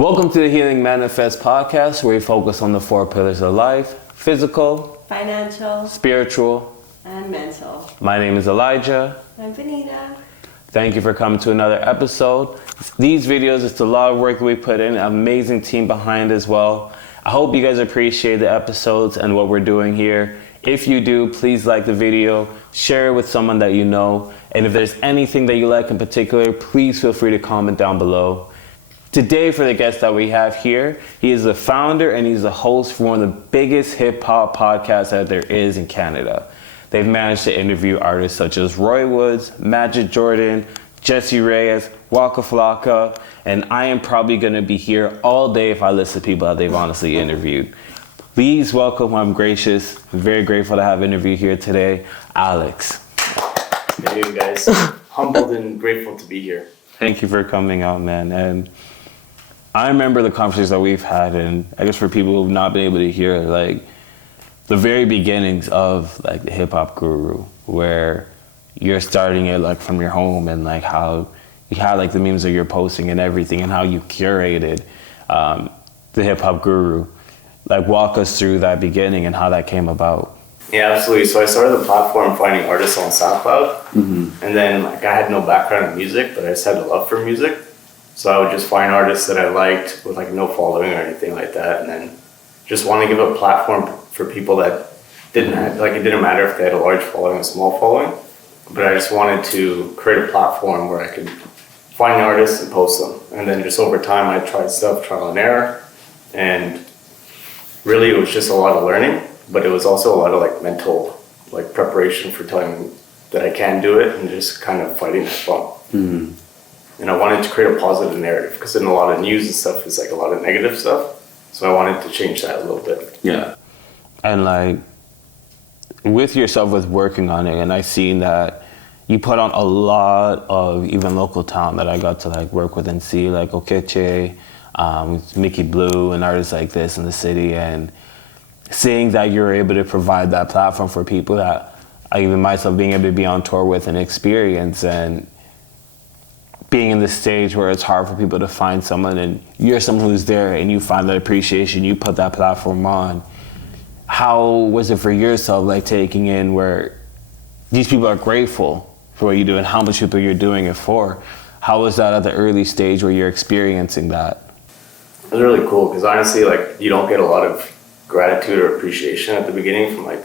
Welcome to the Healing Manifest podcast, where we focus on the 4 pillars of life: physical, financial, spiritual, and mental. My name is Elijah. I'm Benita. Thank you for coming to another episode. These videos, it's a lot of work that we put in, an amazing team behind as well. I hope you guys appreciate the episodes and what we're doing here. If you do, please like the video, share it with someone that you know, and if there's anything that you like in particular, please feel free to comment down below. Today, for the guest that we have here, he is the founder and he's the host for one of the biggest hip-hop podcasts that there is in Canada. They've managed to interview artists such as Roy Woods, Magic Jordan, Jesse Reyes, Waka Flocka, and I am probably going to be here all day if I list the people that they've honestly interviewed. Please welcome, I'm very grateful to have interviewed here today, Alex. Hey guys, humbled and grateful to be here. Thank you for coming out, man. And I remember the conversations that we've had, and I guess for people who've not been able to hear, like, the very beginnings of, like, the hip-hop guru, where you're starting it, like, from your home, and, like, how you had, like, the memes that you're posting and everything, and how you curated the hip-hop guru. Like, walk us through that beginning and how that came about. Yeah, absolutely. So I started the platform finding artists on SoundCloud, and then, like, I had no background in music, but I just had a love for music. So I would just find artists that I liked with, like, no following or anything like that, and then just want to give a platform for people that didn't have, like, it didn't matter if they had a large following or a small following, but I just wanted to create a platform where I could find artists and post them. And then just over time, I tried stuff, trial and error, and really it was just a lot of learning, but it was also a lot of, like, mental, like, preparation for telling me that I can do it and just kind of fighting that bump. And I wanted to create a positive narrative, because in a lot of news and stuff, it's like a lot of negative stuff. So I wanted to change that a little bit. Yeah. And, like, with yourself, with working on it, and I seen that you put on a lot of even local talent that I got to, like, work with and see, like Okeche, Mickey Blue, and artists like this in the city, and seeing that you're able to provide that platform for people that I even myself being able to be on tour with and experience, and being in this stage where it's hard for people to find someone, and you're someone who's there and you find that appreciation, you put that platform on. How was it for yourself, like, taking in where these people are grateful for what you do and how much people you're doing it for? How was that at the early stage where you're experiencing that? It was really cool, because honestly, like, you don't get a lot of gratitude or appreciation at the beginning from, like,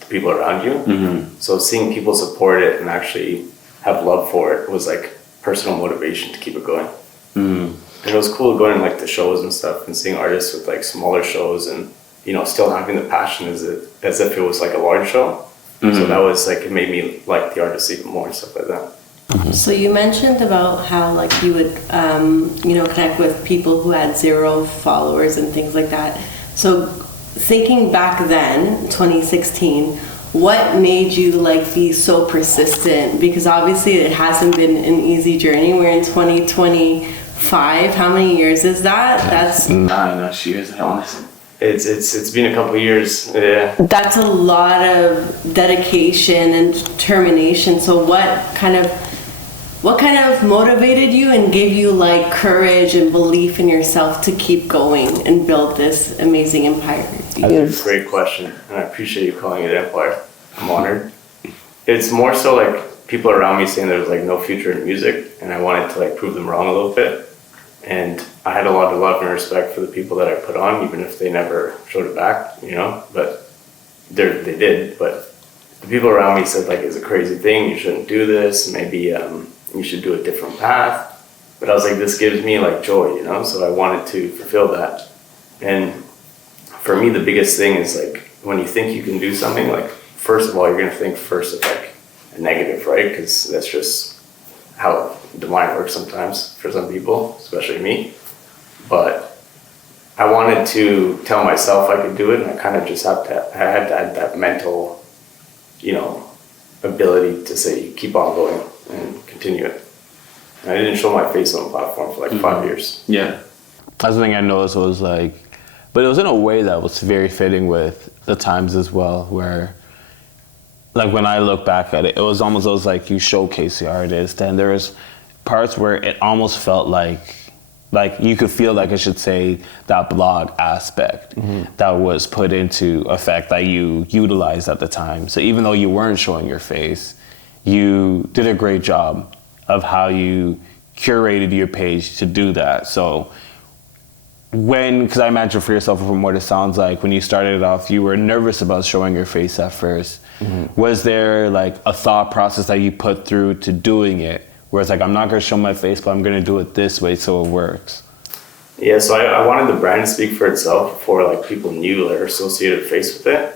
the people around you. So seeing people support it and actually have love for it was, like, personal motivation to keep it going. And it was cool going, like, to shows and stuff and seeing artists with, like, smaller shows and, you know, still having the passion as if it was, like, a large show. So that was, like, it made me like the artists even more and stuff like that. So you mentioned about how, like, you would, connect with people who had 0 followers and things like that. So thinking back then, 2016, what made you, like, be so persistent? Because obviously it hasn't been an easy journey. We're in 2025. How many years is that? That's 9 years, honestly. It's been a couple of years. Yeah. That's a lot of dedication and determination. So what kind of motivated you and gave you, like, courage and belief in yourself to keep going and build this amazing empire? That's a great question, and I appreciate you calling it empire. I'm honored. It's more so, like, people around me saying there's, like, no future in music, and I wanted to, like, prove them wrong a little bit. And I had a lot of love and respect for the people that I put on, even if they never showed it back, you know, but they did. But the people around me said, like, it's a crazy thing, you shouldn't do this, maybe you should do a different path. But I was like, this gives me, like, joy, you know, so I wanted to fulfill that. And for me, the biggest thing is, like, when you think you can do something, like, first of all, you're going to think first of, like, a negative, right? Because that's just how the mind works sometimes for some people, especially me. But I wanted to tell myself I could do it, and I kind of just had to add that mental, you know, ability to say, keep on going and continue it. And I didn't show my face on the platform for, like, 5 years. Yeah. That's the thing I noticed was, like, but it was in a way that was very fitting with the times as well, where, like, when I look back at it, it was almost like you showcase the artist, and there was parts where it almost felt like like you could feel like I should say that blog aspect that was put into effect that you utilized at the time. So even though you weren't showing your face, you did a great job of how you curated your page to do that. So because I imagine for yourself from what it sounds like, when you started off, you were nervous about showing your face at first. Was there like a thought process that you put through to doing it? Where it's like, I'm not going to show my face, but I'm going to do it this way so it works. Yeah, so I wanted the brand to speak for itself before like people knew or associated face with it.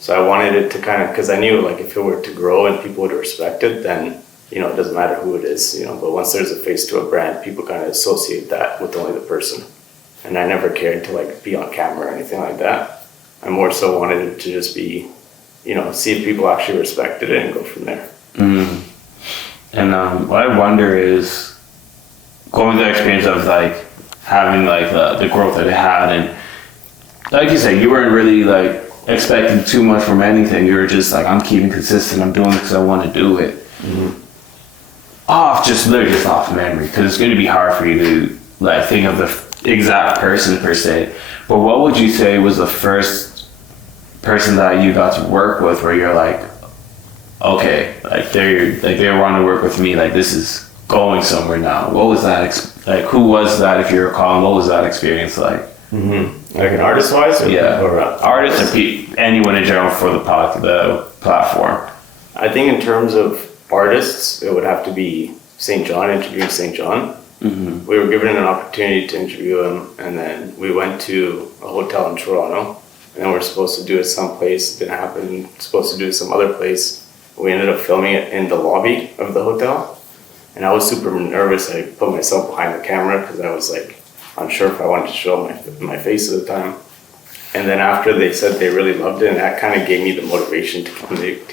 So I wanted it to kind of, because I knew like if it were to grow and people would respect it, then, you know, it doesn't matter who it is, you know, but once there's a face to a brand, people kind of associate that with only the person. And I never cared to like be on camera or anything like that. I more so wanted it to just be, you know, see if people actually respected it and go from there. And what I wonder is going through the experience of like having like the growth that it had, and like you said, you weren't really like expecting too much from anything. You were just like, I'm keeping consistent. I'm doing it because I want to do it. Literally just off memory, because it's going to be hard for you to like think of the exact person per se. But what would you say was the first person that you got to work with where you're like, okay, like they want to work with me, like this is going somewhere now? What was that like? Who was that, if you recall? And what was that experience like? Like an artist wise, or artists or anyone in general for the platform? I think in terms of artists, it would have to be St. John, interviewing St. John. We were given an opportunity to interview him, and then we went to a hotel in Toronto, and then we were supposed to do it someplace. It didn't happen. Supposed to do it some other place. We ended up filming it in the lobby of the hotel, and I was super nervous. I put myself behind the camera because I was like unsure if I wanted to show my face at the time. And then after they said they really loved it, and that kind of gave me the motivation to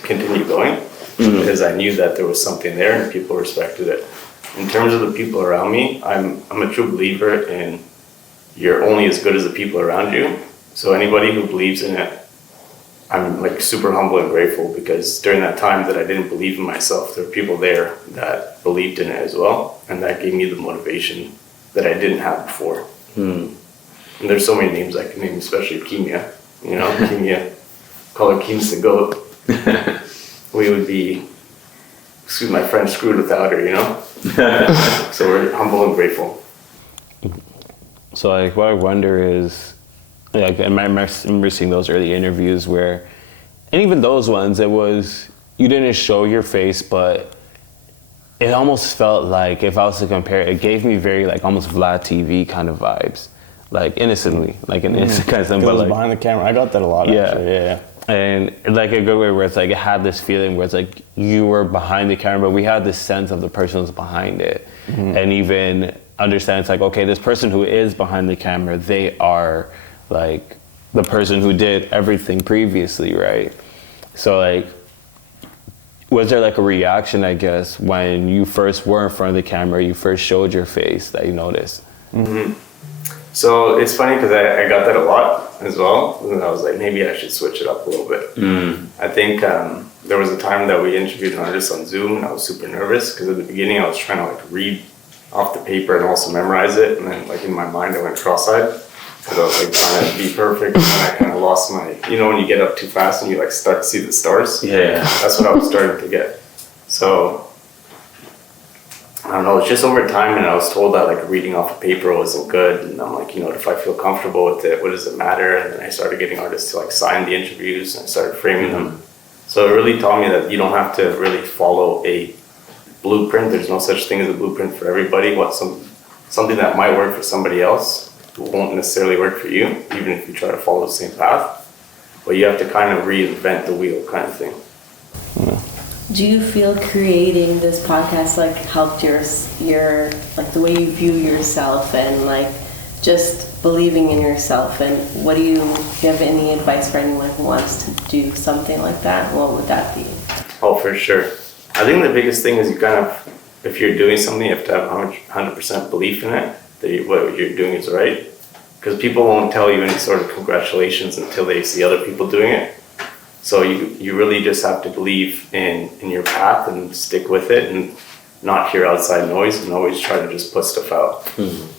continue going, because I knew that there was something there and people respected it. In terms of the people around me, I'm a true believer in you're only as good as the people around you. So anybody who believes in it, I'm like super humble and grateful, because during that time that I didn't believe in myself, there were people there that believed in it as well, and that gave me the motivation that I didn't have before. And there's so many names I can name, especially Kimia. You know, Kimia, call her Keem's the GOAT. We would be, excuse my French, screwed without her, you know? So we're humble and grateful. So like what I wonder is, like I remember seeing those early interviews where, and even those ones, it was, you didn't show your face, but it almost felt like, if I was to compare it gave me very like almost Vlad TV kind of vibes, like innocently, like an innocent kind of thing. But like behind the camera, I got that a lot. Actually. Yeah. And like a good way where it's like, it had this feeling where it's like you were behind the camera, but we had this sense of the person who's behind it. And even understand it's like, okay, this person who is behind the camera, they are like the person who did everything previously, right? So like, was there like a reaction, I guess, when you first were in front of the camera, you first showed your face, that you noticed? So it's funny because I got that a lot as well, and I was like, maybe I should switch it up a little bit. I think there was a time that we interviewed an artist on Zoom, and I was super nervous because at the beginning I was trying to like read off the paper and also memorize it, and then like in my mind I went cross-eyed because I was like trying to be perfect, and then I kind of lost my, you know, when you get up too fast and you like start to see the stars. Yeah. That's what I was starting to get. So I don't know, it's just over time, and I was told that like reading off a paper wasn't good, and I'm like, you know, if I feel comfortable with it, what does it matter? And then I started getting artists to like sign the interviews, and I started framing them. So it really taught me that you don't have to really follow a blueprint. There's no such thing as a blueprint for everybody. Something that might work for somebody else won't necessarily work for you, even if you try to follow the same path. But you have to kind of reinvent the wheel kind of thing. Do you feel creating this podcast like helped your like the way you view yourself and like just believing in yourself? And what do you have any advice for anyone who wants to do something like that? What would that be? Oh, for sure. I think the biggest thing is you kind of, if you're doing something, you have to have 100% belief in it, that what you're doing is right. Because people won't tell you any sort of congratulations until they see other people doing it. So you really just have to believe in your path and stick with it and not hear outside noise and always try to just put stuff out.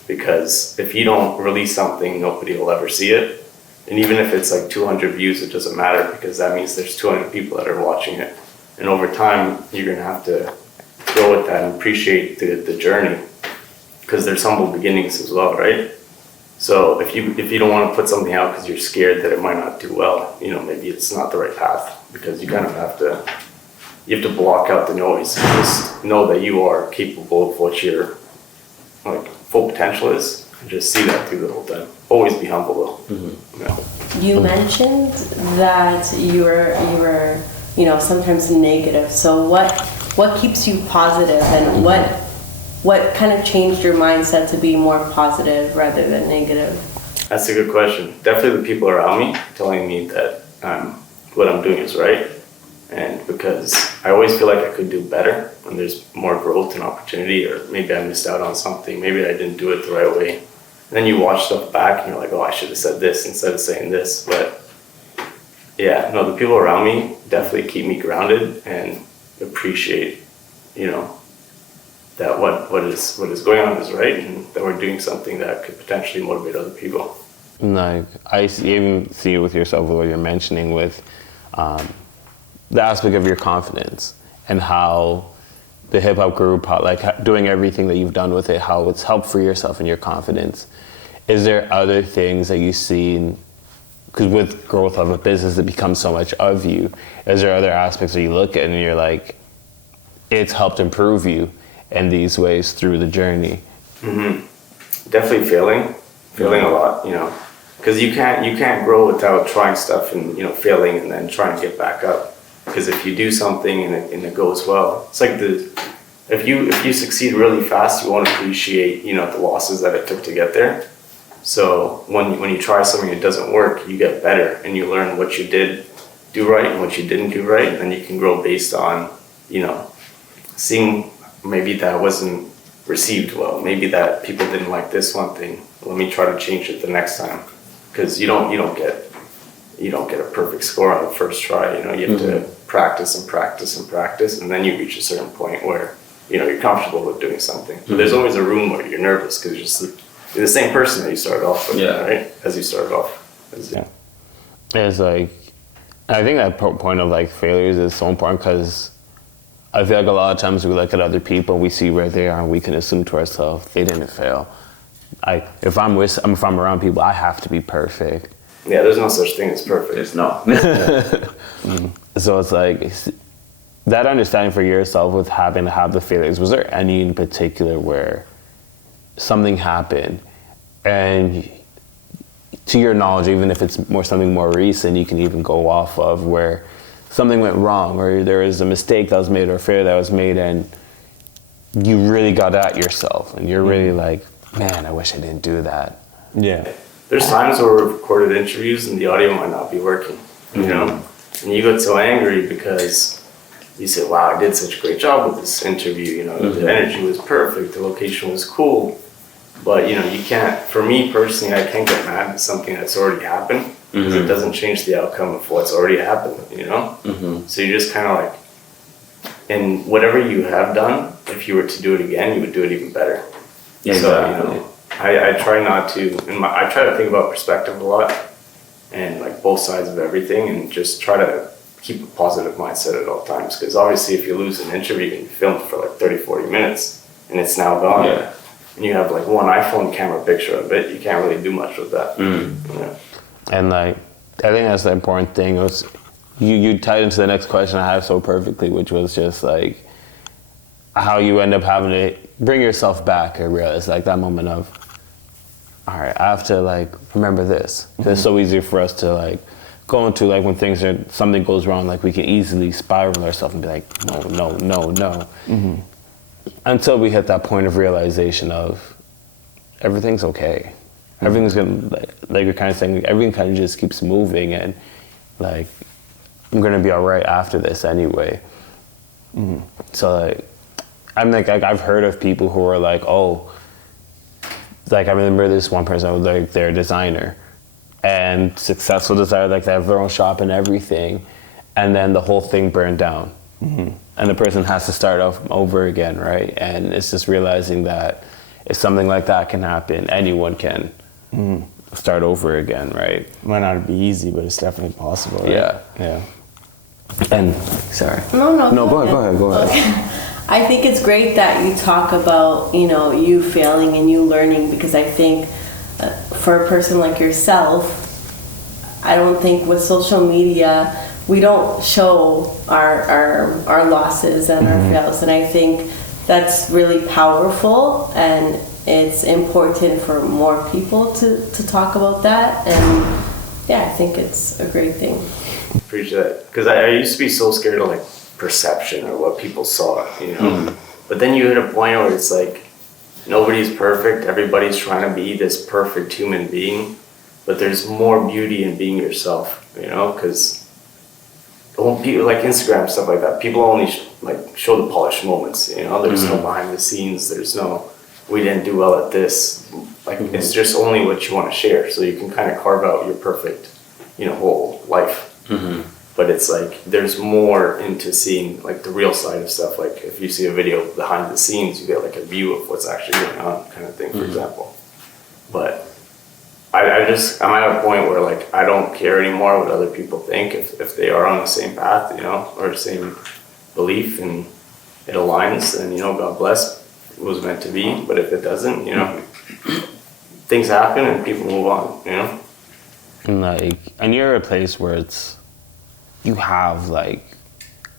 because if you don't release something, nobody will ever see it. And even if it's like 200 views, it doesn't matter because that means there's 200 people that are watching it. And over time, you're going to have to go with that and appreciate the journey because there's humble beginnings as well, right? So if you don't want to put something out because you're scared that it might not do well, you know, maybe it's not the right path because you kind of have to block out the noise and just know that you are capable of what your like full potential is and just see that through the whole time. Always be humble though. Mm-hmm. Yeah. You mentioned that you were you know, sometimes negative. So what keeps you positive and what kind of changed your mindset to be more positive rather than negative? That's a good question. Definitely the people around me telling me that what I'm doing is right. And because I always feel like I could do better when there's more growth and opportunity, or maybe I missed out on something, maybe I didn't do it the right way. And then you watch stuff back and you're like, oh, I should have said this instead of saying this. But yeah, no, the people around me definitely keep me grounded and appreciate, you know, that what is going on is right and that we're doing something that could potentially motivate other people. Like, even see it with yourself, with what you're mentioning with the aspect of your confidence and how the hip hop group, how, like doing everything that you've done with it, how it's helped for yourself and your confidence. Is there other things that you see, because with growth of a business, it becomes so much of you. Is there other aspects that you look at and you're like, it's helped improve you in these ways through the journey? Mm-hmm. Definitely failing a lot, you know, because you can't grow without trying stuff and, you know, failing and then trying to get back up. Because if you do something and it goes well, it's like if you succeed really fast, you won't appreciate, you know, the losses that it took to get there. So when you try something that doesn't work, you get better and you learn what you did do right and what you didn't do right, and then you can grow based on, you know, seeing maybe that wasn't received well, maybe that people didn't like this one thing. Let me try to change it the next time, because you don't get a perfect score on the first try. You know, you have to practice and practice and practice, and then you reach a certain point where, you know, you're comfortable with doing something. But there's always a room where you're nervous because you're the same person that you started off with, right? As you started off. It's like, I think that point of like failures is so important because I feel like a lot of times we look at other people, we see where they are, and we can assume to ourselves they didn't fail. If I'm around people, I have to be perfect. Yeah, there's no such thing as perfect. There's no. So it's like that understanding for yourself with having to have the failures. Was there any in particular where something happened, and to your knowledge, even if it's something more recent, you can even go off of where something went wrong, or there was a mistake that was made or a failure that was made, and you really got at yourself, and you're really like, man, I wish I didn't do that. Yeah. There's times where we've recorded interviews and the audio might not be working, you know? And you get so angry because you say, wow, I did such a great job with this interview, you know, the energy was perfect, the location was cool. But, you know, you can't, for me personally, I can't get mad at something that's already happened because it doesn't change the outcome of what's already happened, you know? So you just kind of like, and whatever you have done, if you were to do it again, you would do it even better. Yeah, so, you know, I try not to, I try to think about perspective a lot and like both sides of everything and just try to keep a positive mindset at all times. Because obviously if you lose an interview and you film for like 30, 40 minutes and it's now gone, and you have like one iPhone camera picture of it, you can't really do much with that. Yeah. And like, I think that's the important thing. It was, you tied into the next question I have so perfectly, which was just like how you end up having to bring yourself back and realize like that moment of, all right, I have to like remember this. It's so easy for us to like go into like when something goes wrong, like we can easily spiral ourselves and be like, no. Until we hit that point of realization of everything's okay. Everything's gonna, like you're kind of saying, everything kind of just keeps moving and like, I'm gonna be all right after this anyway. So like, I'm like, I've heard of people who are like, oh, like I remember this one person was like, they're a designer and successful designer, like they have their own shop and everything. And then the whole thing burned down. And the person has to start off over again, right? And it's just realizing that if something like that can happen, anyone can start over again, right? It might not be easy, but it's definitely possible, right? Yeah. Yeah. And sorry. No, Go ahead. I think it's great that you talk about, you failing and you learning, because I think for a person like yourself, I don't think with social media, we don't show our losses and our fails. And I think that's really powerful, and it's important for more people to talk about that. And yeah, I think it's a great thing. Appreciate that. Because I used to be so scared of like perception or what people saw, But then you hit a point where it's like nobody's perfect. Everybody's trying to be this perfect human being, but there's more beauty in being yourself, because people like Instagram, stuff like that, people only show the polished moments, there's no behind the scenes, there's no, we didn't do well at this, it's just only what you want to share, so you can kind of carve out your perfect, whole life. But it's like there's more into seeing like the real side of stuff. Like if you see a video behind the scenes, you get like a view of what's actually going on, kind of thing, for example. But I'm at a point where like I don't care anymore what other people think if they are on the same path, or same belief, and it aligns, then God bless, it was meant to be. But if it doesn't, things happen and people move on, And you're at a place where you have I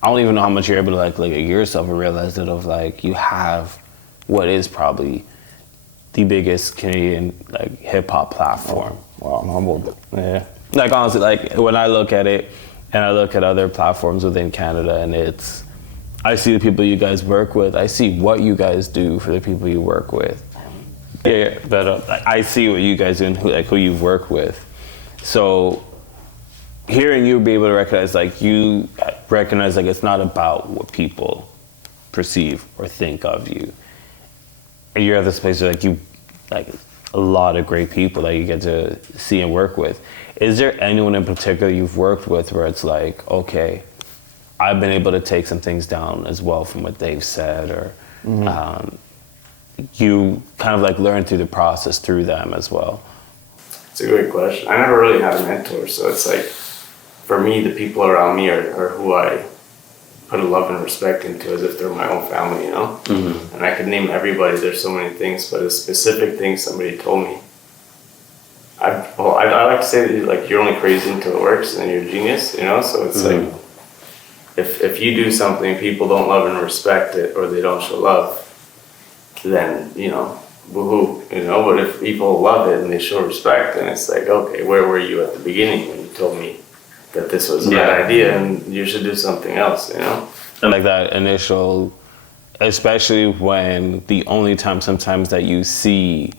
don't even know how much you're able to look at yourself and realize that you have what is probably the biggest Canadian hip hop platform. Wow, I'm humbled. Yeah. Honestly, when I look at it and I look at other platforms within Canada, and I see the people you guys work with, I see what you guys do for the people you work with. Yeah, but I see what you guys do and who you've worked with. So hearing you be able to recognize, it's not about what people perceive or think of you. And you're at this place where a lot of great people that you get to see and work with. Is there anyone in particular you've worked with where it's okay, I've been able to take some things down as well from what they've said, or you kind of learn through the process through them as well? It's a great question. I never really had a mentor, so it's for me, the people around me are who I put a love and respect into as if they're my own family, And I could name everybody. There's so many things, but a specific thing somebody told me. I like to say that you're only crazy until it works, and you're a genius, So it's if you do something, people don't love and respect it, or they don't show love, then woohoo, But if people love it and they show respect, then it's okay, where were you at the beginning when you told me that this was a bad idea and you should do something else, And that initial, especially when the only time sometimes that you see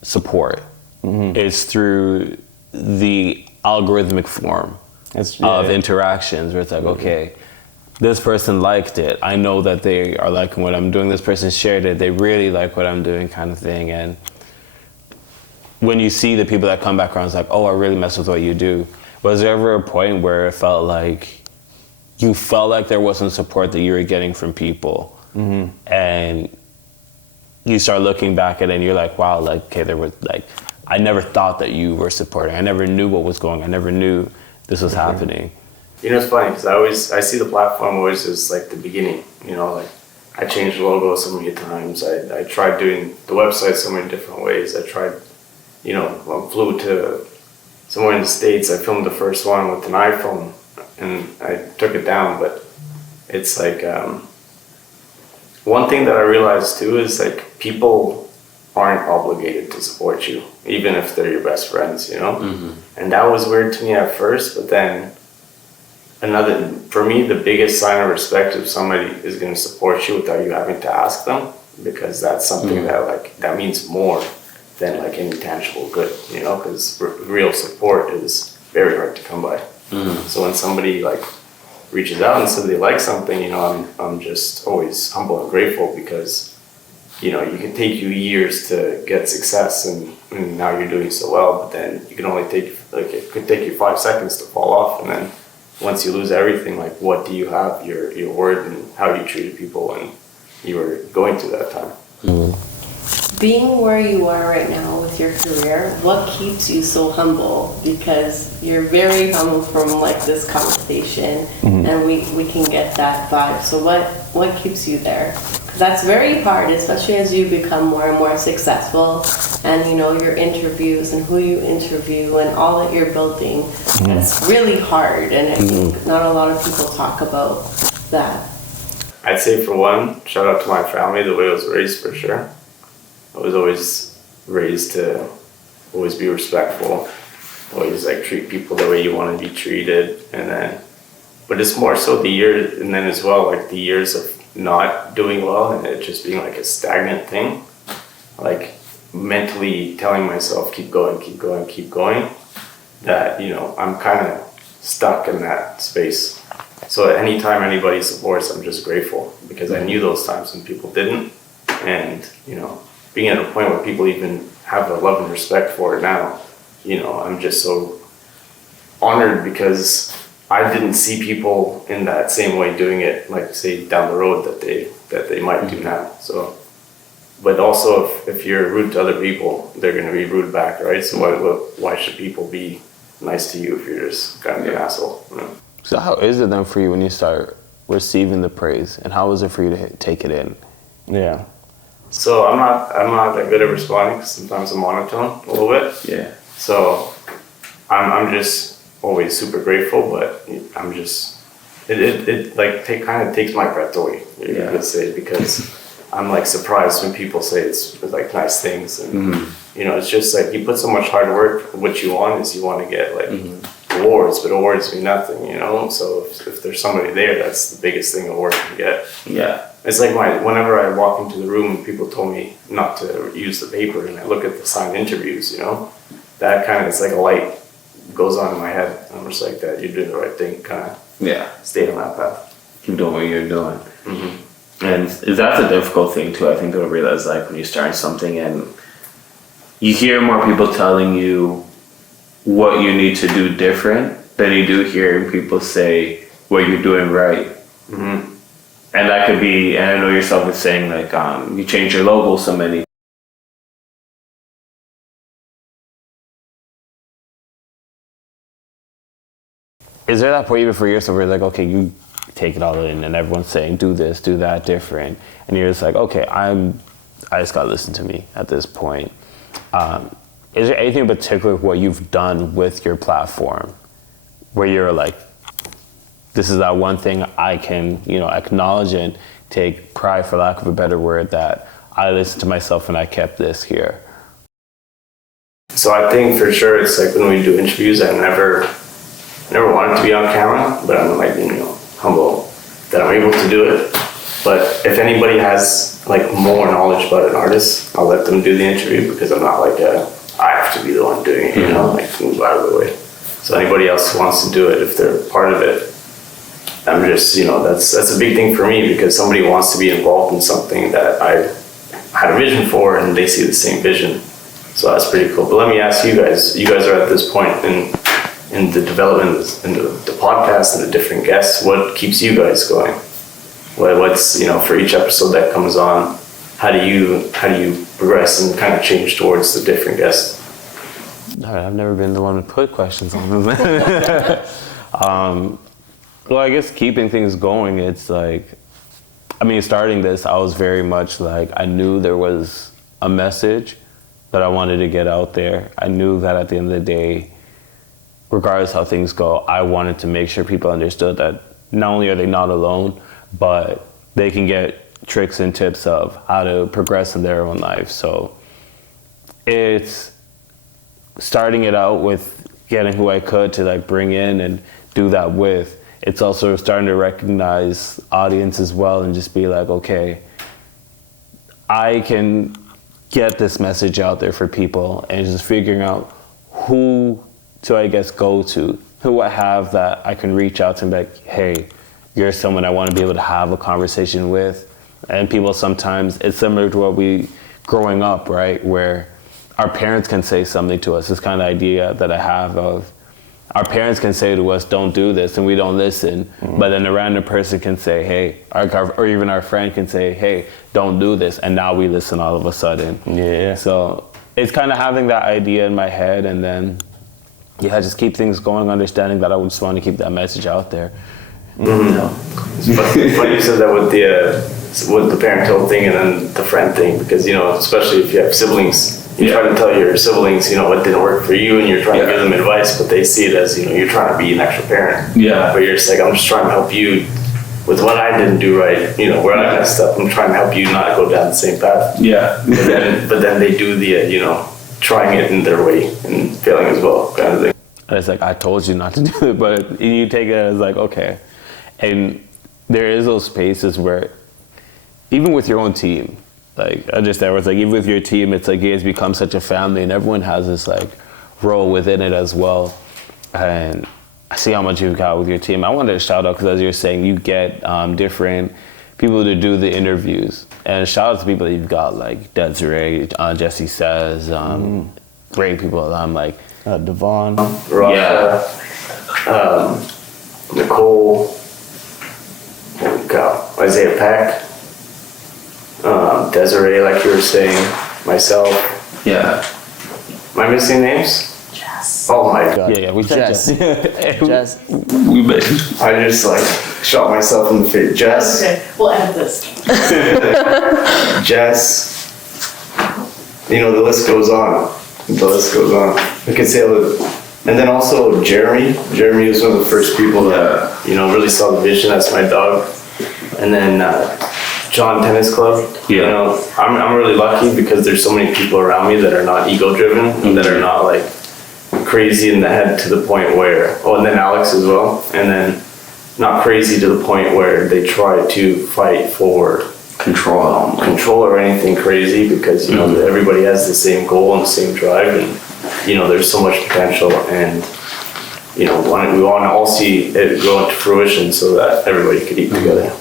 support is through the algorithmic form of interactions, where it's okay, this person liked it, I know that they are liking what I'm doing, this person shared it, they really like what I'm doing, kind of thing. And when you see the people that come back around, it's I really mess with what you do. Was there ever a point where it felt you felt like there wasn't support that you were getting from people, and you start looking back at it and you're wow, there was I never thought that you were supporting. I never knew what was going on. I never knew this was happening. It's funny because I see the platform always as the beginning, I changed the logo so many times. I tried doing the website so many different ways. I tried, I flew to somewhere in the States. I filmed the first one with an iPhone and I took it down. But it's one thing that I realized too is people aren't obligated to support you, even if they're your best friends, And that was weird to me at first, but then for me, the biggest sign of respect if somebody is going to support you without you having to ask them, because that's something that means more than any tangible good, because real support is very hard to come by. So when somebody reaches out and says they like something, I'm just always humble and grateful, because it can take you years to get success, and now you're doing so well, but then you can only it could take you 5 seconds to fall off, and then once you lose everything, what do you have? Your word and how you treated people when you were going through that time. Being where you are right now with your career, what keeps you so humble? Because you're very humble from like this conversation, and we can get that vibe. So what keeps you there? Because that's very hard, especially as you become more and more successful, and you know your interviews and who you interview and all that you're building. That's really hard, and I think not a lot of people talk about that. I'd say for one, shout out to my family, the way I was raised for sure. I was always raised to always be respectful, always like treat people the way you want to be treated, but it's more so the years, and then as well like the years of not doing well and it just being like a stagnant thing, like mentally telling myself keep going, keep going, keep going, that you know I'm kind of stuck in that space. So anytime anybody supports, I'm just grateful because I knew those times when people didn't, and you know. Being at a point where people even have a love and respect for it now, you know, I'm just so honored because I didn't see people in that same way doing it, like say down the road that they might do now. So, but also if you're rude to other people, they're going to be rude back, right? So why should people be nice to you if you're just kind of an asshole? You know? So how is it then for you when you start receiving the praise, and how is it for you to take it in? Yeah. So I'm not that good at responding because sometimes I'm monotone a little bit. Yeah. So I'm just always super grateful, but I'm just it like kind of takes my breath away. You could say, because I'm like surprised when people say it's like nice things, and you know it's just like you put so much hard work. What you want is you want to get like awards, but awards mean nothing, you know. So if there's somebody there, that's the biggest thing a award can get. Yeah. It's like whenever I walk into the room and people told me not to use the paper and I look at the signed interviews, you know, that kind of, it's like a light goes on in my head. I'm just like that, you're doing the right thing, kind of stay on that path. Keep doing what you're doing. And that's a difficult thing too, I think, to realize, like when you start something and you hear more people telling you what you need to do different than you do hearing people say what you're doing right. And that could be, and I know yourself was saying like you change your logo so many. Is there that point even for yourself where you're like, okay, you take it all in and everyone's saying do this, do that different, and you're just like, okay, I just gotta listen to me at this point. Is there anything in particular what you've done with your platform where you're like, this is that one thing I can, you know, acknowledge and take pride, for lack of a better word, that I listened to myself and I kept this here? So I think for sure it's like when we do interviews, I never wanted to be on camera, but I'm like, you know, humble that I'm able to do it. But if anybody has like more knowledge about an artist, I'll let them do the interview because I'm not like I have to be the one doing it, you know, like move out of the way. So anybody else who wants to do it, if they're part of it, I'm just, you know, that's a big thing for me because somebody wants to be involved in something that I had a vision for and they see the same vision. So that's pretty cool. But let me ask you guys are at this point in the development, in the podcast and the different guests, what keeps you guys going? What's, you know, for each episode that comes on, how do you progress and kind of change towards the different guests? I've never been the one to put questions on them. Well, I guess keeping things going, it's like, I mean, starting this, I was very much like, I knew there was a message that I wanted to get out there. I knew that at the end of the day, regardless how things go, I wanted to make sure people understood that not only are they not alone, but they can get tricks and tips of how to progress in their own life. So it's starting it out with getting who I could to like bring in and do that with. It's also starting to recognize audience as well and just be like, okay, I can get this message out there for people, and just figuring out who to, I guess, go to, who I have that I can reach out to and be like, hey, you're someone I want to be able to have a conversation with. And people sometimes, it's similar to what we, growing up, right, where our parents can say something to us. This kind of idea that I have of, our parents can say to us, don't do this, and we don't listen. But then a random person can say, hey, or even our friend can say, hey, don't do this. And now we listen all of a sudden. Yeah. So it's kind of having that idea in my head, and then, yeah, just keep things going, understanding that I just want to keep that message out there. It's funny you said that with the parent-told thing and then the friend thing, because, especially if you have siblings, you try to tell your siblings, what didn't work for you, and you're trying to give them advice, but they see it as, you're trying to be an extra parent. Yeah. But you're just like, I'm just trying to help you with what I didn't do right, where I messed up. I'm trying to help you not go down the same path. Yeah. But then they do the, trying it in their way and failing as well, kind of thing. And it's like, I told you not to do it, but you take it as like, okay. And there is those spaces where, even with your own team, like, I just, where it's like, even with your team, it's like, you guys become such a family, and everyone has this, like, role within it as well. And I see how much you've got with your team. I wanted to shout out, because as you're saying, you get different people to do the interviews. And shout out to people that you've got, like Desiree, Jesse Says, great people. I'm like, Devon. Rafa, Nicole, Isaiah Peck, Desiree, like you were saying, myself. yeah. Am I missing names? Yes. Oh my God. Yeah, we said Jess. Jess. Jess. We bet. I just shot myself in the face. Jess. Okay, we'll edit this. Jess. The list goes on. The list goes on. I could say, and then also Jeremy. Jeremy was one of the first people that, really saw the vision. That's my dog. And then John Tennis Club. Yeah. I'm really lucky because there's so many people around me that are not ego driven and that are not like crazy in the head to the point where, and then Alex as well. And then not crazy to the point where they try to fight for control or anything crazy, because everybody has the same goal and the same drive, and there's so much potential, and we want to all see it grow into fruition so that everybody could eat together.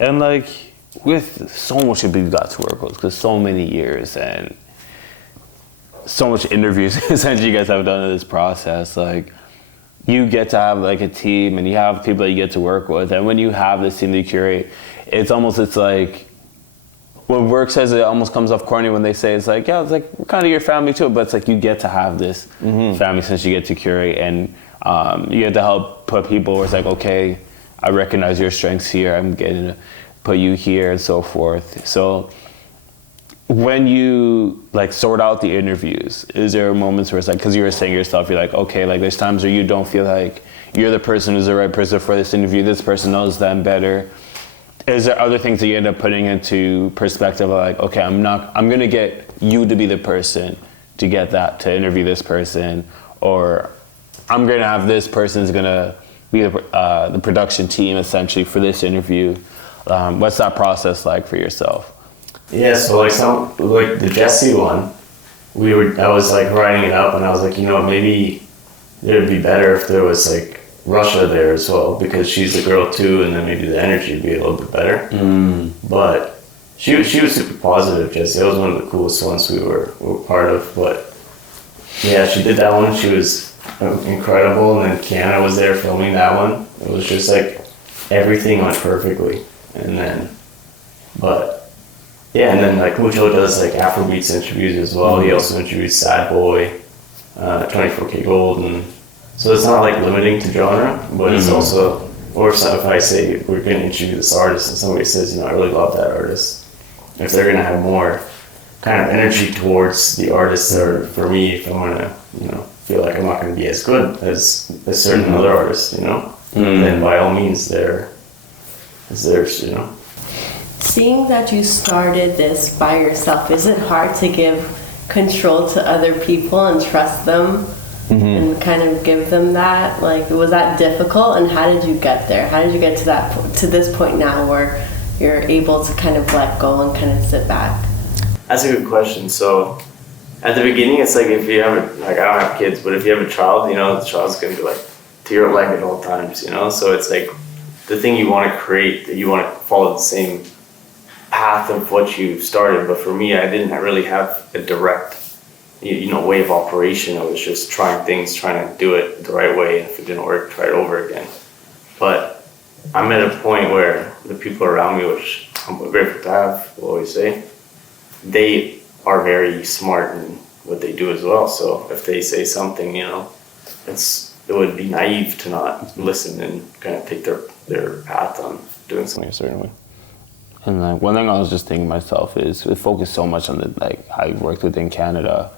And like, with so much people you got to work with, because so many years and so much interviews essentially you guys have done in this process, like, you get to have like a team, and you have people that you get to work with, and when you have this team that you curate, it's like, when work says it almost comes off corny when they say it's like, yeah, it's like, we're kind of your family too, but it's like, you get to have this family since you get to curate, and you get to help put people where it's like, okay, I recognize your strengths here, I'm getting to put you here, and so forth. So when you like sort out the interviews, is there moments where it's like, because you were saying yourself, you're like, okay, like there's times where you don't feel like you're the person who's the right person for this interview, this person knows them better. Is there other things that you end up putting into perspective, like, okay, I'm gonna get you to be the person to get that, to interview this person, or I'm gonna have this person's gonna be the production team essentially for this interview. What's that process like for yourself? Yeah, so like the Jesse one, I was like writing it up, and I was like, maybe it would be better if there was like Russia there as well, because she's the girl too, and then maybe the energy would be a little bit better. But she was super positive, Jesse. That was one of the coolest ones we were part of. But yeah, she did that one. She was incredible, and then Kiana was there filming that one. It was just like everything went perfectly, and then like Mucho does like Afrobeats interviews as well. He also interviews Sad Boy, 24K Gold, and so it's not like limiting to genre, but it's also, or if I say we're going to interview this artist and somebody says, I really love that artist, if they're going to have more kind of energy towards the artist, or for me, if I'm going to, feel like I'm not going to be as good as certain other artists, then by all means, it's theirs, Seeing that you started this by yourself, is it hard to give control to other people and trust them and kind of give them that? Like, was that difficult, and how did you get there? How did you get to this point now where you're able to kind of let go and kind of sit back? That's a good question. So at the beginning, it's like, if you have I don't have kids, but if you have a child, the child's going to be like to your leg at all times, so it's like the thing you want to create, that you want to follow the same path of what you started. But for me, I didn't really have a direct way of operation. It was just trying things, trying to do it the right way. And if it didn't work, try it over again. But I'm at a point where the people around me, which I'm grateful to have, will always say, they are very smart in what they do as well. So if they say something, it would be naive to not listen and kind of take their path on doing something. Certainly. And like one thing I was just thinking myself is we focus so much on how you've worked within Canada.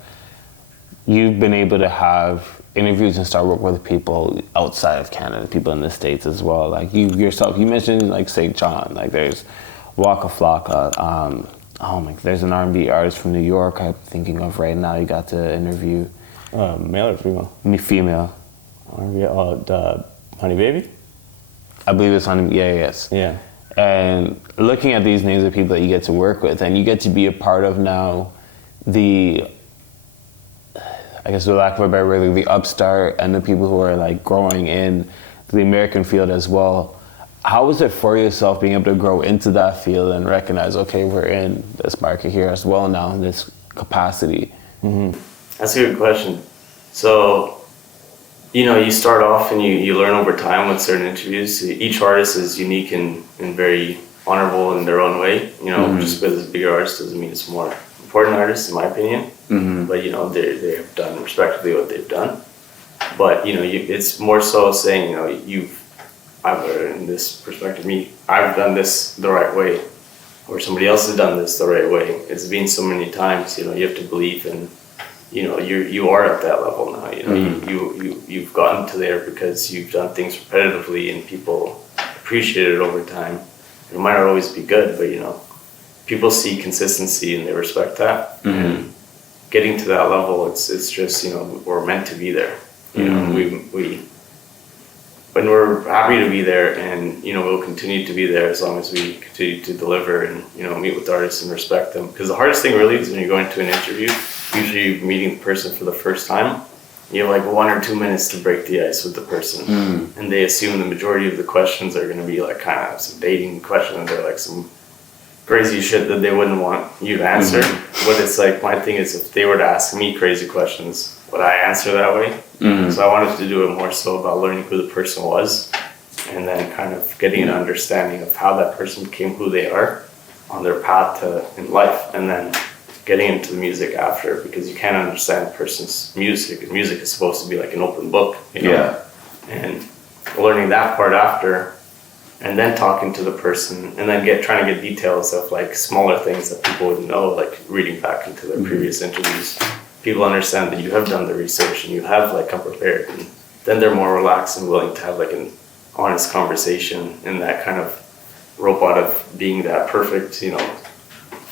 You've been able to have interviews and start work with people outside of Canada, people in the States as well. Like you yourself, you mentioned like St. John, like there's Waka Flocka. There's an R&B artist from New York I'm thinking of right now. You got to interview. Male or female? Female. The Honey Baby? I believe it's on. Yes. Yeah. And looking at these names of people that you get to work with, and you get to be a part of now the, I guess for lack of a better word, the upstart and the people who are like growing in the American field as well. How is it for yourself being able to grow into that field and recognize, okay, we're in this market here as well now in this capacity? Mm-hmm. That's a good question. So, you start off and you learn over time with certain interviews. Each artist is unique and very honorable in their own way. Just because it's a bigger artist doesn't mean it's a more important artist, in my opinion. Mm-hmm. But, they have done respectively what they've done. But, it's more so saying, in this perspective, I've done this the right way, or somebody else has done this the right way. It's been so many times, you have to believe in, you are at that level now. You've gotten to there because you've done things repetitively and people appreciate it over time. It might not always be good, but people see consistency and they respect that. Mm-hmm. And getting to that level, it's just we're meant to be there. We when we're happy to be there, and we'll continue to be there as long as we continue to deliver and meet with artists and respect them. Because the hardest thing really is when you go into an interview, usually you're meeting the person for the first time, you have like 1 or 2 minutes to break the ice with the person, and they assume the majority of the questions are going to be like kind of some dating questions or like some crazy shit that they wouldn't want you to answer. But it's like, my thing is, if they were to ask me crazy questions, would I answer that way? So I wanted to do it more so about learning who the person was, and then kind of getting an understanding of how that person became who they are on their path in life, and then getting into the music after, because you can't understand a person's music, and music is supposed to be like an open book, and learning that part after, and then talking to the person, and then trying to get details of like smaller things that people wouldn't know, like reading back into their previous interviews. People understand that you have done the research and you have like come prepared, and then they're more relaxed and willing to have like an honest conversation, and that kind of robot of being that perfect,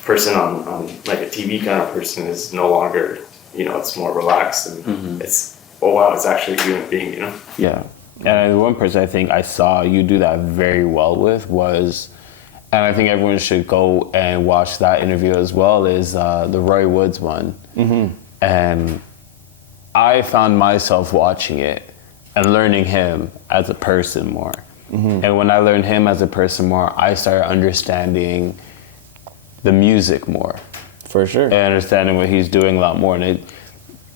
person on like a TV kind of person is no longer, it's more relaxed, and it's, oh wow, it's actually a human being, Yeah. And one person I think I saw you do that very well with was, and I think everyone should go and watch that interview as well, is the Roy Woods one. Mm-hmm. And I found myself watching it and learning him as a person more. Mm-hmm. And when I learned him as a person more, I started understanding the music more. For sure. And understanding what he's doing a lot more. And it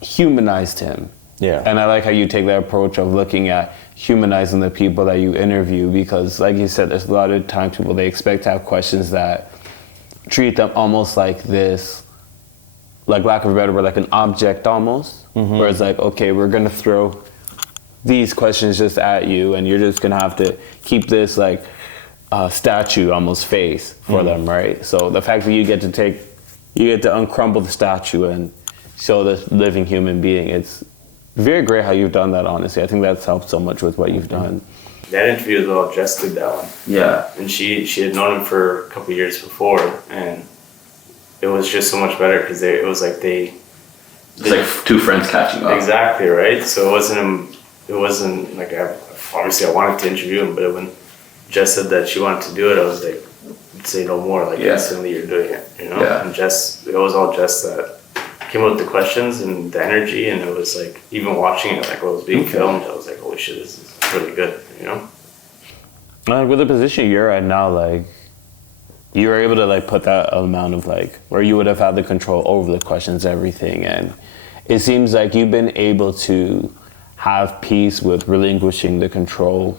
humanized him. Yeah. And I like how you take that approach of looking at humanizing the people that you interview, because like you said, there's a lot of times people, they expect to have questions that treat them almost like this, like lack of a better word, like an object almost, where it's like, okay, we're gonna throw these questions just at you, and you're just gonna have to keep this like statue almost face for them, right? So the fact that you get to uncrumble the statue and show this living human being, it's very great how you've done that, honestly. I think that's helped so much with what you've done. That interview as well, Jess did that one. Yeah. And she had known him for a couple of years before, and it was just so much better because it was like It's like two friends catching up. Exactly, right? So it wasn't like, obviously I wanted to interview him, but when Jess said that she wanted to do it, I was like, say no more, like instantly you're doing it, Yeah. And Jess, it was all Jess that came up with the questions and the energy, and it was like, even watching it, like when it was being filmed, I was like, holy shit, this is really good, With the position you're at now, like, you were able to like put that amount of like, where you would have had the control over the questions, everything, and it seems like you've been able to have peace with relinquishing the control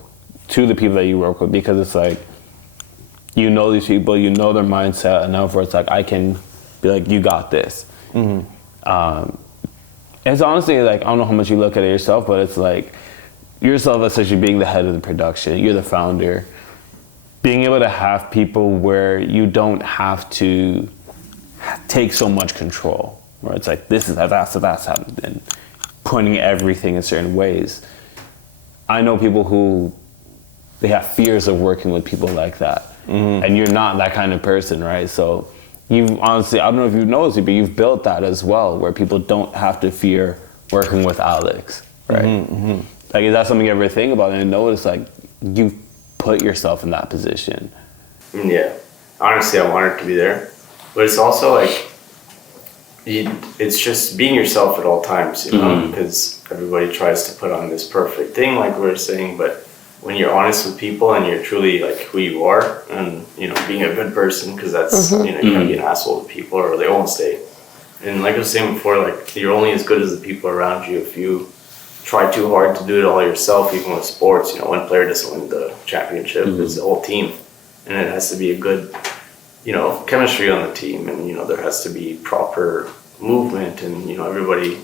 to the people that you work with, because it's like, you know these people, you know their mindset enough where it's like, I can be like, you got this. It's honestly like, I don't know how much you look at it yourself, but it's like yourself essentially being the head of the production, you're the founder, being able to have people where you don't have to take so much control, where it's like, this is that's happened, and pointing everything in certain ways. I know people who, they have fears of working with people like that. And you're not that kind of person, right? So you've honestly, I don't know if you've noticed it, but you've built that as well, where people don't have to fear working with Alex, right? Like, is that something you ever think about and notice, like, you put yourself in that position? Yeah, honestly, I wanted to be there, but it's also like, it's just being yourself at all times, you know, because everybody tries to put on this perfect thing, like we were saying, but when you're honest with people and you're truly like who you are, and you know, being a good person, because that's you know, you can't be an asshole to people or they won't stay. And like I was saying before, like, you're only as good as the people around you. If you try too hard to do it all yourself, even with sports, you know, one player doesn't win the championship, it's the whole team, and it has to be a good, you know, chemistry on the team, and you know, there has to be proper movement, and you know, everybody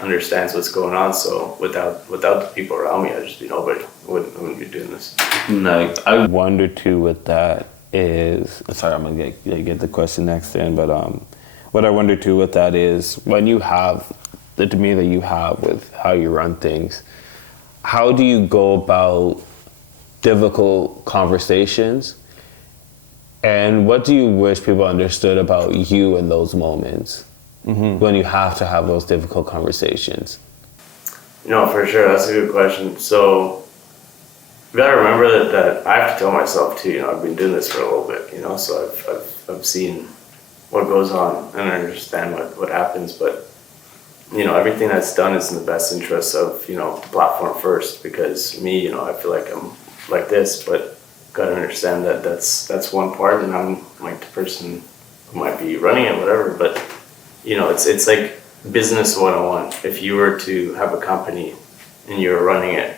understands what's going on. So without the people around me, I'd just be nobody. I wouldn't be doing this. Like, I wonder too with that is, sorry, I'm gonna get the question next in, but what I wonder too with that is, when you have the demeanor that you have with how you run things, how do you go about difficult conversations, and what do you wish people understood about you in those moments when you have to have those difficult conversations? No, for sure, that's a good question. So you gotta remember that I have to tell myself too, you know, I've been doing this for a little bit, you know, so I've seen what goes on and I understand what happens, but you know, everything that's done is in the best interest of, you know, the platform first, because me, you know, I feel like I'm like this, but gotta understand that that's one part, and I'm like the person who might be running it, whatever, but you know, it's like business 101. If you were to have a company and you're running it,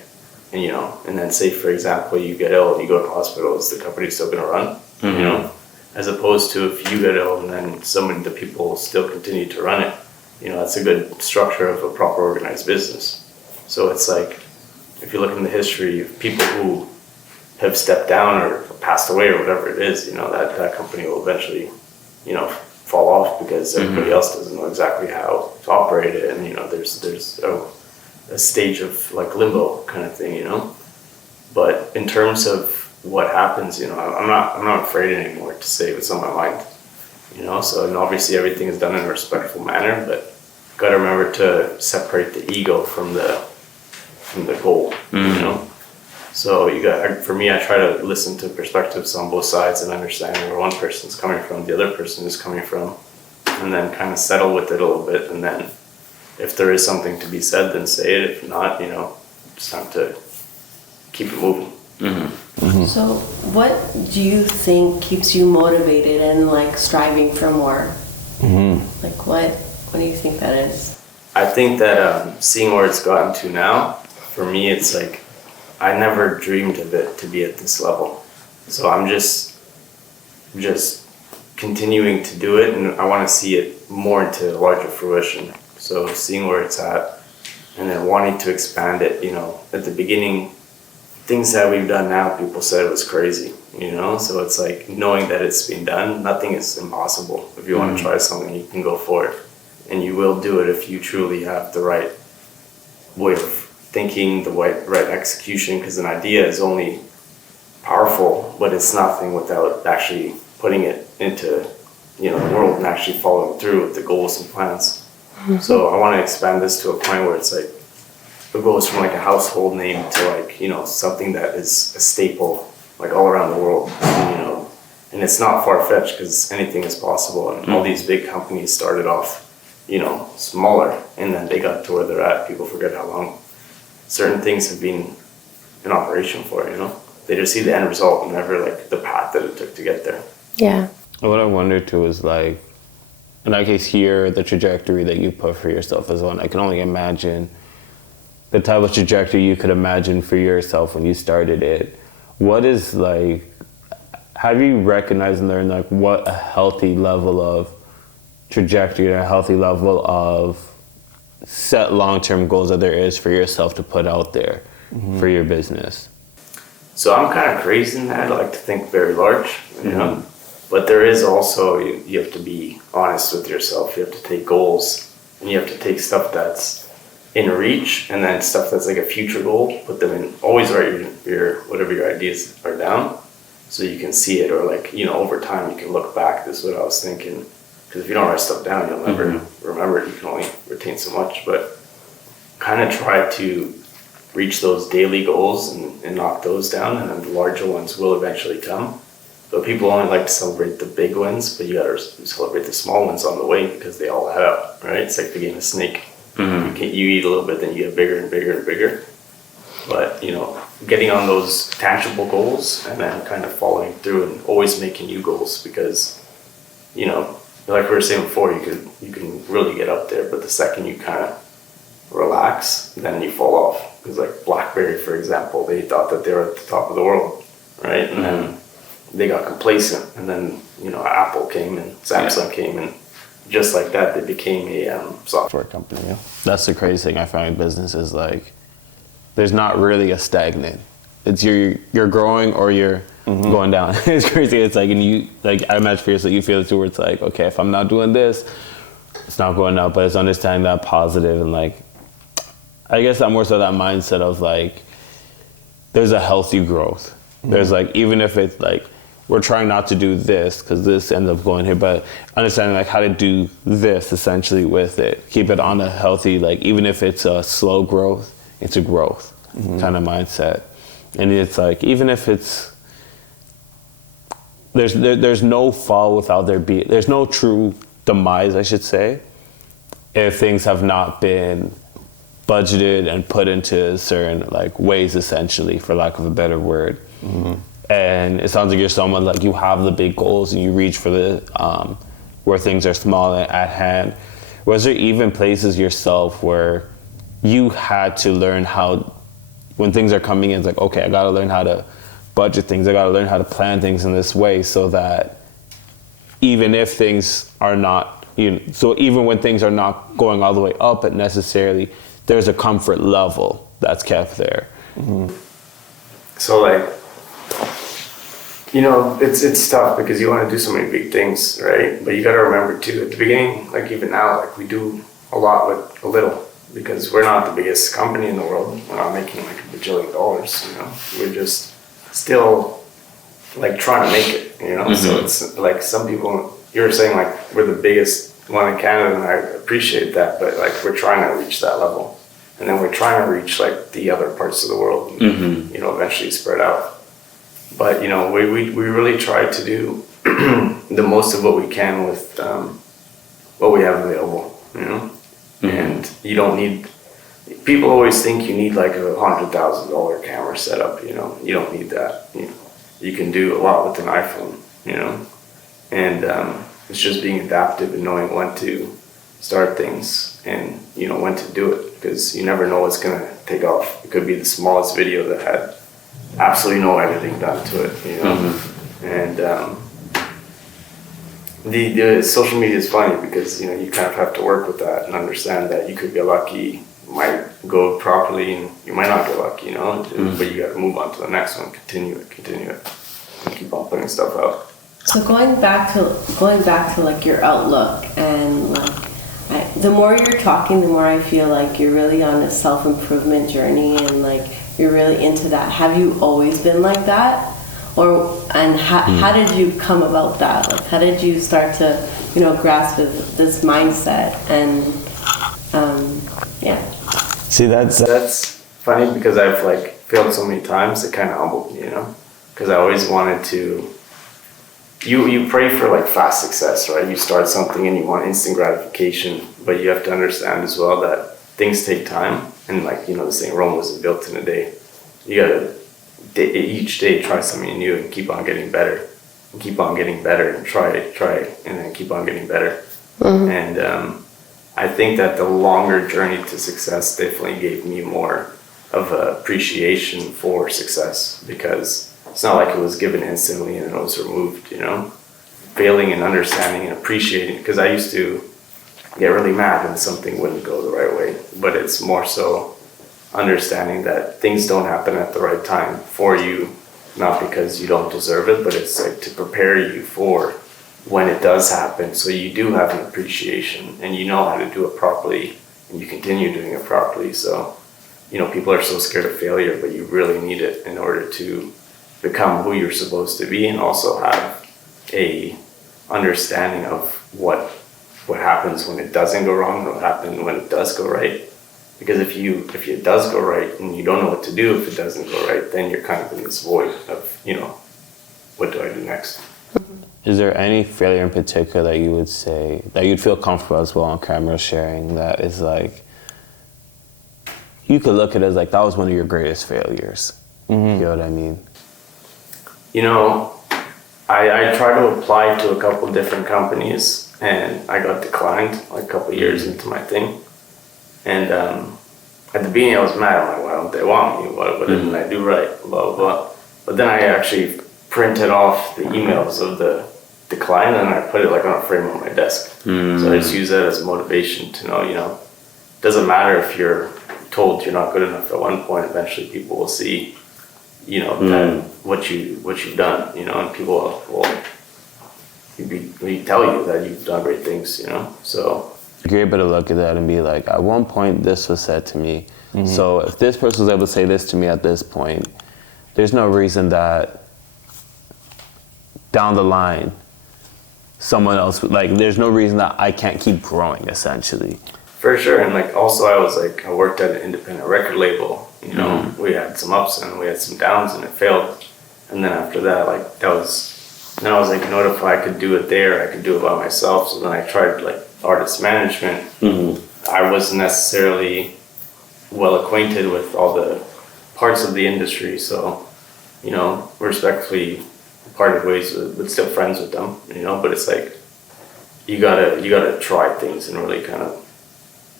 and you know, and then say for example you get ill and you go to hospital, is the company still gonna run? You know, as opposed to if you get ill and then the people still continue to run it. You know, that's a good structure of a proper organized business. So it's like, if you look in the history of people who have stepped down or passed away or whatever it is, you know, that company will eventually, you know, fall off, because everybody else doesn't know exactly how to operate it, and you know, there's a stage of like limbo kind of thing, you know. But in terms of what happens, you know, I'm not afraid anymore to say what's on my mind, you know. So, and obviously everything is done in a respectful manner, but gotta remember to separate the ego from the goal, you know. So for me, I try to listen to perspectives on both sides and understand where one person's coming from, the other person is coming from, and then kind of settle with it a little bit. And then if there is something to be said, then say it. If not, you know, it's time to keep it moving. So what do you think keeps you motivated and like striving for more? Like what do you think that is? I think that seeing where it's gotten to now, for me, it's like, I never dreamed of it to be at this level. So I'm just continuing to do it, and I want to see it more into larger fruition. So seeing where it's at, and then wanting to expand it, you know, at the beginning, things that we've done now, people said it was crazy, you know? So it's like, knowing that it's been done, nothing is impossible. If you want to try something, you can go for it. And you will do it if you truly have the right way of thinking, the right execution, because an idea is only powerful, but it's nothing without actually putting it into, you know, the world and actually following through with the goals and plans. So I want to expand this to a point where it's like, it goes from like a household name to like, you know, something that is a staple like all around the world, you know. And it's not far-fetched, because anything is possible, and all these big companies started off, you know, smaller, and then they got to where they're at. People forget how long certain things have been in operation for, you know. They just see the end result and never like the path that it took to get there. Yeah. What I wonder too is like, and I can hear the trajectory that you put for yourself as well. And I can only imagine the type of trajectory you could imagine for yourself when you started it. What is like, have you recognized and learned like what a healthy level of trajectory and a healthy level of set long-term goals that there is for yourself to put out there for your business? So I'm kind of crazy in that. I like to think very large, you know. But there is also, you have to be honest with yourself. You have to take goals, and you have to take stuff that's in reach, and then stuff that's like a future goal. Put them in. Always write your whatever your ideas are down, so you can see it, or like, you know, over time you can look back. This is what I was thinking. Because if you don't write stuff down, you'll never remember it. You can only retain so much. But kind of try to reach those daily goals and knock those down, and then the larger ones will eventually come. So people only like to celebrate the big wins, but you gotta celebrate the small ones on the way, because they all add up, right? It's like the game of snake. You eat a little bit, then you get bigger and bigger and bigger. But, you know, getting on those tangible goals and then kind of following through and always making new goals, because, you know, like we were saying before, you can really get up there, but the second you kind of relax, then you fall off. Because like BlackBerry, for example, they thought that they were at the top of the world, right? And then they got complacent, and then, you know, Apple came and Samsung came, and just like that, they became a software company. Yeah. That's the crazy thing I find in business is like, there's not really a stagnant. It's you're growing or you're going down. It's crazy. It's like, and you, like, I imagine for yourself, you feel it too, where it's like, okay, if I'm not doing this, it's not going up, but it's understanding that positive, and like, I guess I'm more so that mindset of like, there's a healthy growth. There's like, even if it's like, we're trying not to do this because this ends up going here, but understanding like how to do this essentially with it. Keep it on a healthy, like, even if it's a slow growth, it's a growth kind of mindset. And it's like, even if it's, there's no fall without there's no true demise, I should say, if things have not been budgeted and put into certain like ways, essentially, for lack of a better word. And it sounds like you're someone like, you have the big goals and you reach for the where things are small and at hand. Was there even places yourself where you had to learn how, when things are coming in, it's like, okay, I gotta learn how to budget things, I gotta learn how to plan things in this way, so that even if things are not, you know, so even when things are not going all the way up, it necessarily, there's a comfort level that's kept there. So like, you know, it's tough because you want to do so many big things, right? But you got to remember too, at the beginning, like even now, like we do a lot with a little, because we're not the biggest company in the world. We're not making like $1 bajillion, you know. We're just still like trying to make it, you know. So it's like, some people, you were saying like we're the biggest one in Canada, and I appreciate that, but like we're trying to reach that level, and then we're trying to reach like the other parts of the world, and, you know, eventually spread out. But, you know, we really try to do the most of what we can with what we have available, you know? And you don't need, people always think you need like a $100,000 camera setup, you know? You don't need that. You can do a lot with an iPhone, you know? And it's just being adaptive and knowing when to start things and, you know, when to do it, because you never know what's going to take off. It could be the smallest video that had absolutely no editing done to it, you know. And the social media is funny because, you know, you kind of have to work with that and understand that you could get lucky, might go properly, and you might not get lucky, you know. But you got to move on to the next one, continue it, and keep on putting stuff out. So going back to like your outlook, and like, the more you're talking, the more I feel like you're really on a self-improvement journey, and like you're really into that. Have you always been like that? How did you come about that? Like, how did you start to, you know, grasp this mindset? And See, that's funny, because I've like failed so many times. It kind of humbled me, you know, because I always wanted to. You pray for like fast success, right? You start something and you want instant gratification, but you have to understand as well that things take time. And like, you know, the saying, Rome wasn't built in a day. You gotta each day try something new and keep on getting better, and keep on getting better, and try, and then keep on getting better. And I think that the longer journey to success definitely gave me more of an appreciation for success, because it's not like it was given instantly and it was removed, you know? Failing and understanding and appreciating, because I used to get really mad when something wouldn't go the right way, but it's more so understanding that things don't happen at the right time for you, not because you don't deserve it, but it's like to prepare you for when it does happen, so you do have an appreciation and you know how to do it properly and you continue doing it properly. So, you know, people are so scared of failure, but you really need it in order to become who you're supposed to be, and also have a understanding of what happens when it doesn't go wrong and what happens when it does go right. Because if it does go right and you don't know what to do if it doesn't go right, then you're kind of in this void of, you know, what do I do next? Is there any failure in particular that you would say, that you'd feel comfortable as well on camera sharing, that is like, you could look at it as like, that was one of your greatest failures? You know what I mean? You know, I tried to apply to a couple different companies and I got declined like a couple years into my thing. And at the beginning I was mad. I'm like, why don't they want me? What didn't I do right? Blah, blah, blah. But then I actually printed off the emails of the decline and I put it like on a frame on my desk. So I just use that as motivation to know, you know, it doesn't matter if you're told you're not good enough at one point, eventually people will see, you know, that what you've done, you know, and people will tell you that you've done great things, you know. So You're able to look at that and be like, at one point this was said to me. So if this person was able to say this to me at this point, there's no reason that down the line someone else, like, there's no reason that I can't keep growing, essentially. for sure. And like also I worked at an independent record label, you know. We had some ups and we had some downs and it failed. And then after that, like then I was like, you know what, if I could do it there, I could do it by myself. So then I tried like artist management. I wasn't necessarily well acquainted with all the parts of the industry, so, you know, respectfully parted ways but still friends with them, you know. But it's like you gotta try things and really kind of,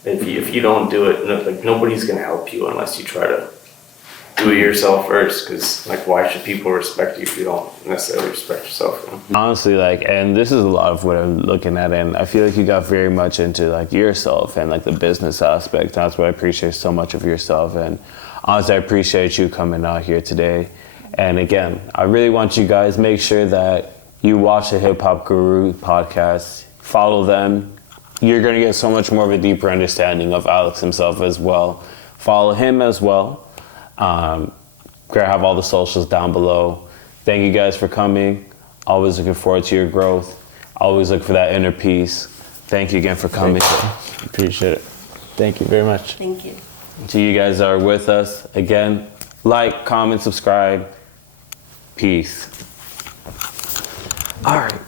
if you don't do it, like nobody's gonna help you unless you try to do it yourself first. Because like, why should people respect you if you don't necessarily respect yourself, you know? Honestly, like, and this is a lot of what I'm looking at, and I feel like you got very much into like yourself and like the business aspect. That's what I appreciate so much of yourself. And honestly, I appreciate you coming out here today. And again, I really want you guys, make sure that you watch the Hip Hop Guru podcast, follow them. You're gonna get so much more of a deeper understanding of Alex himself as well. Follow him as well. Have all the socials down below. Thank you guys for coming. Always looking forward to your growth. Always look for that inner peace. Thank you again for coming. Appreciate it. Thank you very much. Thank you. To you guys that are with us, again, like, comment, subscribe. Peace. All right.